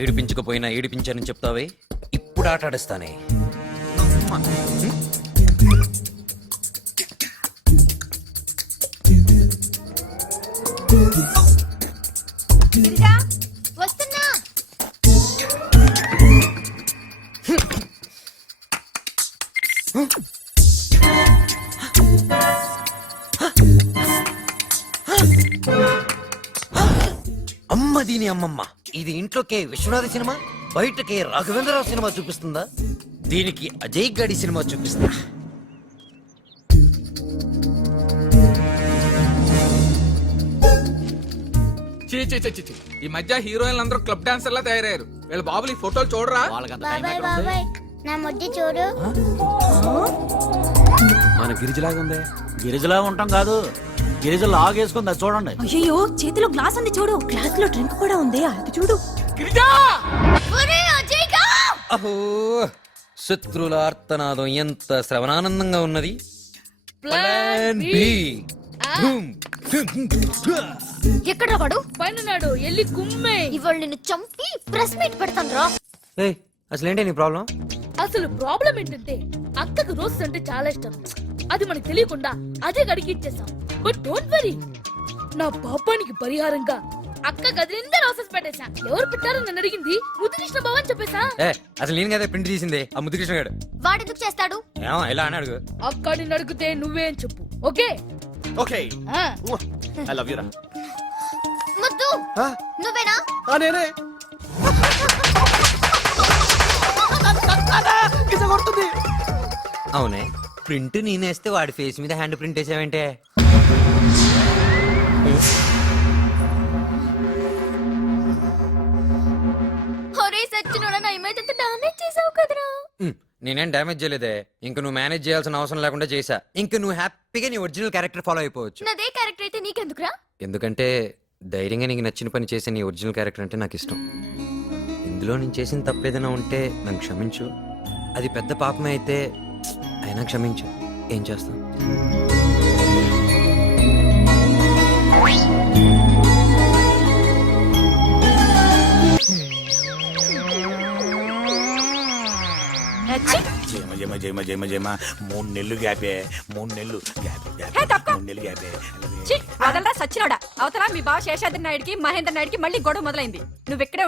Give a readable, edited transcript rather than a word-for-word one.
ఏడిపించకపోయినా ఏడిపించానని చెప్తావే, ఇప్పుడు ఆట ఆడిస్తానే. వస్తున్నా. అమ్మ దీని అమ్మమ్మ, ఇది ఇంట్లోకే విశ్వనాథ సినిమా, బయటకే రాఘవేంద్రరావు సినిమా చూపిస్తుందా? దీనికి అజయ్ గడి సినిమా చూపిస్తా. చీ ఈ మధ్య హీరోయిన్లు అందరూ క్లబ్ డాన్సర్లా తయారయ్యారు. వీళ్ళ బాబులు ఈ ఫోటోలు చూడరా? బాబాయ్ బాబాయ్ నా ముద్దు చూడు. మన గిరిజలాగా ఉందే. గిరిజలా ఉంటాం కాదు, గిరిజలు లాగేసుకుంది, అది చూడండి. అయ్యో చేతిలో గ్లాస్ ఉంది చూడు, గ్లాస్ లో డ్రింక్ కూడా ఉంది, అది చూడు. గిరిజా! ఒరే అజయ్ గా! అహో, శత్రుల ఆర్తనాదం ఎంత శ్రవణానందంగా ఉన్నది. Plan B. ఎక్కడ వాడు? పైన ఎల్లి కుమ్మే. ఇవాళ నిన్ను చంపి ప్రెస్ మీట్ పెడతాను రా. అసలు ఏంటి నీ ప్రాబ్లం? అసలు ప్రాబ్లం ఏంటంటే అక్కకు రోజ్ అంటే చాలా ఇష్టం. అది మనకు తెలియకుండా అదే గడికి ఇచ్చేసాం. బట్ డోంట్ వరీ, నా పాపానికి పరిహారంగా అక్క గది నిండా రోసెస్ పెట్టేశా. ఎవరు పెట్టారో నన్ను అడిగింది. ముద్దుకృష్ణ బావ అని చెప్పేశా. అసలు నేను కదా ప్రింట్ చేసింది ఆ ముద్దుకృష్ణ గారు. వాడెందుకు చేస్తాడు? ఏమో ఇలా అని అడుగు. అక్క నిన్ను అడిగితే నువ్వే అని చెప్పు. ఓకే ఓకే, ఆ. ఐ లవ్ యు రా. ముద్దు నువ్వేనా? నేనే. అవునే, ప్రింట్ నేనేస్తే వాడి ఫేస్ మీద హ్యాండ్ ప్రింట్ వేసావంటే? ఒరే సచ్చినోడా, నా ఇమేజ్ అంతా డామేజ్ చేసావు కదరా. నేనేం డ్యామేజ్ చేయలేదే, ఇంక నువ్వు మేనేజ్ చేయాల్సిన అవసరం లేకుండా చేశా. ఇంక నువ్వు హ్యాపీగా నీ ఒరిజినల్ క్యారెక్టర్ ఫాలో అయిపోవచ్చు. నాదే క్యారెక్టర్ అయితే నీకెందుకురా? ఎందుకంటే ధైర్యంగా నీకు నచ్చిన పని చేసే నీ ఒరిజినల్ క్యారెక్టర్ అంటే నాకు ఇష్టం. ఇందులో నేను చేసిన తప్పేదైనా ఉంటే నన్ను క్షమించు. అది పెద్ద పాపమే అయితే అయినా క్షమించు. ఏం చేస్తాం? జయమ జయమ జయమ జయమ జయమ 3 నెలలు గ్యాపే, 3 నెలలు గ్యాప్ గ్యాప్ 3 నెలలు గ్యాపే. వదలరా సచ్చినోడా. అవతల మీ బావ శేషాద్రి నాయుడికి మహేంద్ర నాయుడికి మళ్ళీ గొడవ మొదలైంది. నువ్వు ఇక్కడే